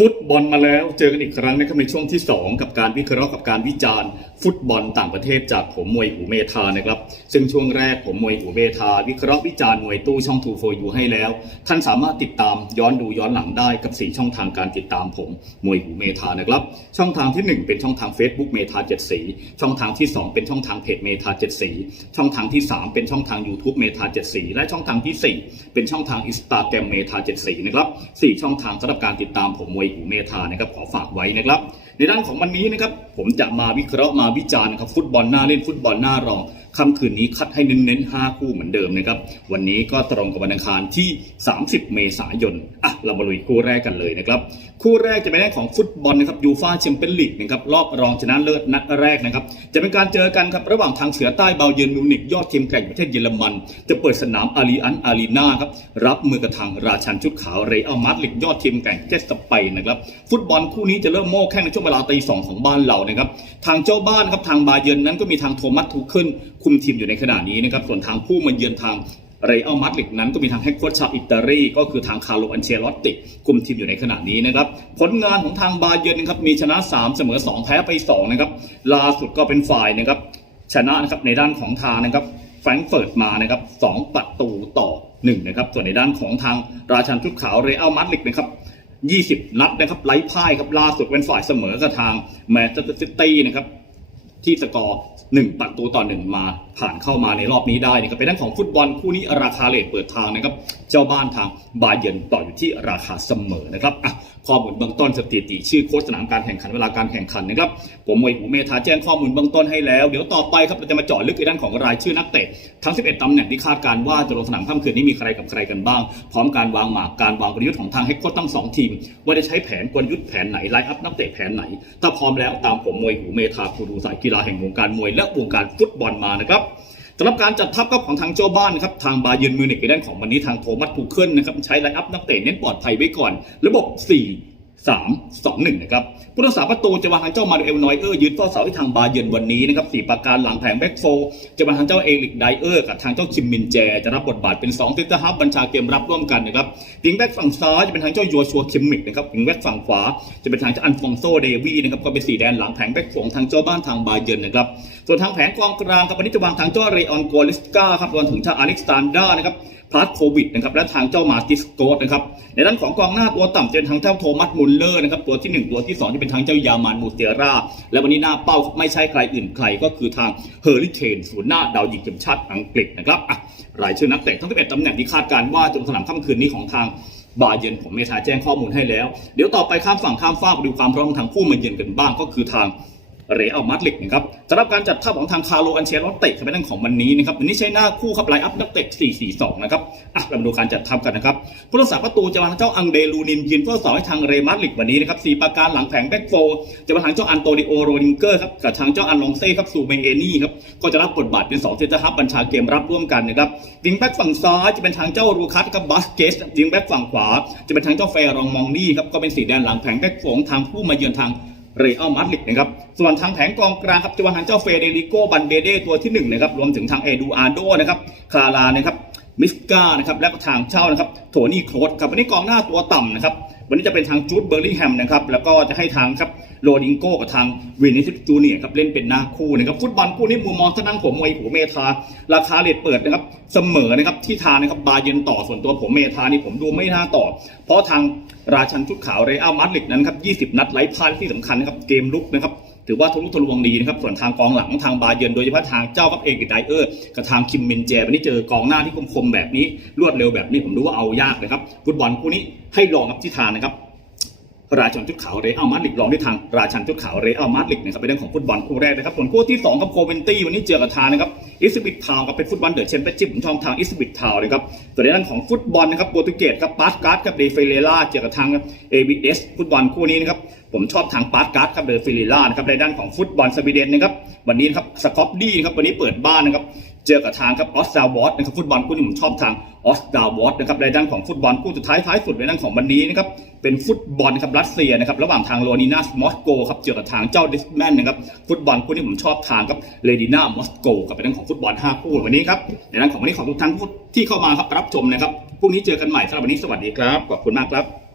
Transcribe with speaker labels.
Speaker 1: ฟุตบอลมาแล้วเจอกันอีกครั้งนะครับในช่วงที่ 2 กับการวิเคราะห์กับการวิจารณ์ ฟุตบอลต่างประเทศจากผมมวยอูเมธานะครับซึ่งช่วงแรกผมมวยอูเมธาวิเคราะห์วิจารณ์มวยตู้ช่องทูโฟยูให้แล้ว ท่านสามารถติดตามย้อนดูย้อนหลังได้กับ 4 ช่องทางการติดตามผมมวยอูเมธานะครับช่องทางที่ 1 เป็นช่องทาง Facebook เมธาเจ็ดสีช่องทางที่ 2 เป็นช่องทางเพจเมธาเจ็ดสีช่องทางที่ 3 เป็นช่องทาง YouTube เมธาเจ็ดสีและช่องทางที่ 4 เป็นช่องทางอินสตาแกรมเมธาเจ็ดสีนะครับสี่ช่องทางสำหรับการติดตามผมมวยอูเมธานะครับขอฝากไว้นะครับ ในด้านของวันนี้นะครับ ผมจะมาวิเคราะห์มาวิจารณ์ครับฟุตบอลหน้าเล่นฟุตบอลหน้ารองค่ำคืนนี้คัดให้เน้นๆ 5 คู่เหมือนเดิมนะครับ วันนี้ก็ตรงกับวันอังคารที่ 30 เมษายน อะ เรามาลุยคู่แรกกันเลยนะครับ คู่แรกจะเป็นเรื่องของฟุตบอลนะครับยูฟาแชมเปี้ยนลีกนะครับรอบรองชนะเลิศนัดแรกนะครับ จะเป็นการเจอกันครับระหว่างทางเสือใต้เบาเยิร์นมิวนิกยอดทีมแข่งประเทศเยอรมัน จะเปิดสนามอารีอันอารีนาครับรับมือกับทางราชันชุดขาวเรอัลมาดริดยอดทีมแข่งเทศสเปนนะครับฟุตบอลคู่นี้จะเริ่มโม่แข่งในช่วงเวลาตีสองของบ้านเรานะครับทางเจ้าบ้านครับทางบาเยิร์นนั้นก็มีทางโทมัสทูเคิลคุมทีมอยู่ในขณะนี้นะครับส่วนทางผู้มาเยือนทางเรอัลมาดริดนั้นก็มีทางเฮดโคชชาวอิตาลีก็คือทางคาร์โลอันเชลอตติคุมทีมอยู่ในขณะนี้นะครับ ผลงานของทางบาเยิร์นนะครับมีชนะ 3 เสมอ 2 แพ้ไป 2 นะครับล่าสุดก็เป็นฝ่ายนะครับชนะนะครับในด้านของทางนะครับแฟรงเฟิร์ตมานะครับ2ประตูต่อ1นะครับส่วนในด้านของทางราชันชุดขาวเรอัลมาดริดนะครับ 20 นัดนะครับไร้พ่ายครับล่าสุดเป็นฝ่ายเสมอกับทางแมนเชสเตอร์ซิตี้นะครับ ที่สกอร์1ประตูต่อ1มาผ่านเข้ามาในรอบนี้ได้นะครับเป็นด้านของฟุตบอลคู่นี้ราคาเลทเปิดทางนะครับ เจ้าบ้านทางบาเยิร์นต่ออยู่ที่ราคาเสมอนะครับอะข้อมูลเบื้องต้นสถิติชื่อโค้ชสนามการแข่งขันเวลาการแข่งขันนะครับ ผมมวยหูเมธาแจ้งข้อมูลเบื้องต้นให้แล้ว เดี๋ยวต่อไปครับเราจะมาเจาะลึกในด้านของรายชื่อนักเตะทั้ง 11ตำแหน่งที่คาดการว่าจะลงสนามค่ำคืนนี้มีใครกับใครกันบ้าง พร้อมการวางหมากการวางกลยุทธ์ของทางเฮดโค้ชทั้งสองทีม ว่าจะใช้แผนกลยุทธ์แผนไหนไลน์อัพนักเตะแผนไหน ถ้าพร้อมแล้วตามผมมวยหูเมธาครูดูสายกีฬาแห่งวงการมวยและวงการฟุตบอลมานะครับสำหรับการจัดทัพครับของทางเจ้าบ้านนะครับทางบาเยิร์นมิวนิกในด้านของวันนี้ทางโทมัสทูเคิลนะครับใช้ไลน์อัพนักเตะเน้นปลอดภัยไว้ก่อน ระบบ 4 3 2 1นะครับผู้รักษาประตูจะวางทางเจ้ามาดูเอลนอยเออร์ยืนเฝ้าเสาที่ทางบาเยิร์นวันนี้นะครับสี่ประการหลังแผงแบ็กโฟจะวางทางเจ้าเอลิกไดเออร์กับทางเจ้าคิมมินแจ จะรับบทบาทเป็น2เซนเตอร์ฮับบัญชาเกมรับร่วมกันนะครับวิงแบ็กฝั่งซ้ายจะเป็นทางเจ้าโยชัวคิมมิกนะครับวิงแบ็กฝั่งขวาจะเป็นทางเจ้าอันฟองโซเดวีนะครับก็เป็นสีแดนหลังแผงแบ็กโฟของทางเจ้าบ้านทางบาเยิร์นนะครับส่วนทางแผงกองกลางครับวันนี้จะวางทางเจ้าเรออนโกลิสกาครับรวมถึงทางอเล็กซานดานะครับ พลัสโควิดนะครับและทางเจ้ามาติสโกสนะครับในด้านของกองหน้าตัวต่ำจะเป็นทางเจ้าโทมัสมุลเลอร์นะครับตัวที่ 1 ตัวที่2จะเป็นทางเจ้ายามานมูเตรา และวันนี้หน้าเป้าไม่ใช่ใครอื่นใครก็คือทางเฮอริเคนศูนย์หน้าดาวยิงทีมชาติอังกฤษนะครับอะรายชื่อนักเตะทั้ง 11ตำแหน่งที่คาดการณ์ว่าจะลงสนามค่ำคืนนี้ของทางบาเยนผมเมธาแจ้งข้อมูลให้แล้ว เดี๋ยวต่อไปข้ามฝั่งข้ามฟากดูความพร้อมของทางคู่มาเยือนกันบ้างก็คือทาง เรอัลมาดริดนะครับสำหรับการจัดทัพของทางคาร์โลอันเชลอตเตะในเรื่องของวันนี้นะครับวันนี้ใช้หน้าคู่ครับไลน์อัพนักเตะ 4-4-2 นะครับอะเรามาดูการจัดทัพกันนะครับผู้รักษาประตูจะวางเจ้าอังเดลูนินยืนเฝ้าเสาให้ทางเรอัลมาดริดวันนี้นะครับสี่ประการหลังแผงแบ็กโฟจะวาทางเจ้าอันโตนิโอโรดิงเกอร์ครับกับทางเจ้าอันลองเซ่ครับซูเมเอนี่ครับก็จะรับบทบาทเป็น2เซนเตอร์ฮับบัญชาเกมรับร่วมกันนะครับวิงแบ็กฝั่งซ้ายจะเป็นทางเจ้ารูคัสกับบาสเกสวิงแบ็กฝั่งขวา จะเป็นทางเจ้าเฟรองมองนี่ครับก็เป็นสีแดนหลังแผงแบ็กโฟของทางผู้มาเยือนทาง เรอัลมาดริดนะครับ ส่วนทางแผงกองกลางครับจะวางทางเจ้าเฟเดริโกบันเบเดตัวที่1นะครับรวมถึงทางเอดูอาร์โดนะครับคารานะครับมิสกานะครับและก็ทางเช่านะครับโทนี่โครสครับวันนี้กองหน้าตัวต่ำนะครับ วันนี้จะเป็นทางจูดเบอร์ลิงแฮมนะครับแล้วก็จะให้ทางครับโรดิงโก้กับทางวินิซิสจูเนียครับเล่นเป็นหน้าคู่นะครับฟุตบอลคู่นี้มุมมองท่านั่งผมมวยหัวเมทา ราคาเลทเปิดนะครับเสมอนะครับที่ทางนะครับบาเยนต่อส่วนตัวผมเมทานี่ผมดูไม่น่าต่อ เพราะทางราชันชุดขาวเรอัลมาดริดนั้นครับ20 นัดไร้พ่ายที่สำคัญนะครับเกมลุกนะครับ ถือว่าทะลุทะลวงดีนะครับส่วนทางกองหลังทางบาเยิร์นโดยเฉพาะทางเจ้ากับเอกไดเออร์กับทางคิมมินเจวันนี้เจอกองหน้าที่คมๆแบบนี้รวดเร็วแบบนี้ผมดูว่าเอายากเลยครับฟุตบอลคู่นี้ให้ลองกับที่ทานนะครับราชันชุดขาวเรอัลมาดริดลองที่ทางราชันชุดขาวเรอัลมาดริดนะครับเป็นเรื่องของฟุตบอลคู่แรกนะครับส่วนคู่ที่2กับโคเวนตี้วันนี้เจอกับทานนะครับ อิสบิททาวกับเป็นฟุตบอลเดอะแชมเปี้ยนชิพของช่องทางอิสบิททาวนะครับส่วนในด้านของฟุตบอลนะครับโปรตุเกสกับปาสการ์ดกับเดเฟเรล่าเจอกับทาง ABS ฟุตบอลคู่นี้นะครับผมชอบทางปาสการ์ดกับเดเฟเรล่านะครับในด้านของฟุตบอลสวีเดนนะครับวันนี้นะครับสกอปดี้นะครับวันนี้เปิดบ้านนะครับ เจอกับทางครับออสตาวอตนะครับฟุตบอลคู่นี้ผมชอบทางออสตาวอตนะครับในด้านของฟุตบอลคู่สุดท้ายท้ายสุดในด้านของวันนี้นะครับเป็นฟุตบอลครับรัสเซียนะครับระหว่างทางโรนินาสมอสโกครับเจอกับทางเจ้าดิสแมนนะครับฟุตบอลคู่นี้ผมชอบทางครับเลดิน่ามอสโกกับในด้านของฟุตบอล5คู่วันนี้ครับในด้านของวันนี้ขอบคุณท่านที่เข้ามาครับรับชมนะครับพรุ่งนี้เจอกันใหม่สำหรับวันนี้สวัสดีครับขอบคุณมากครับ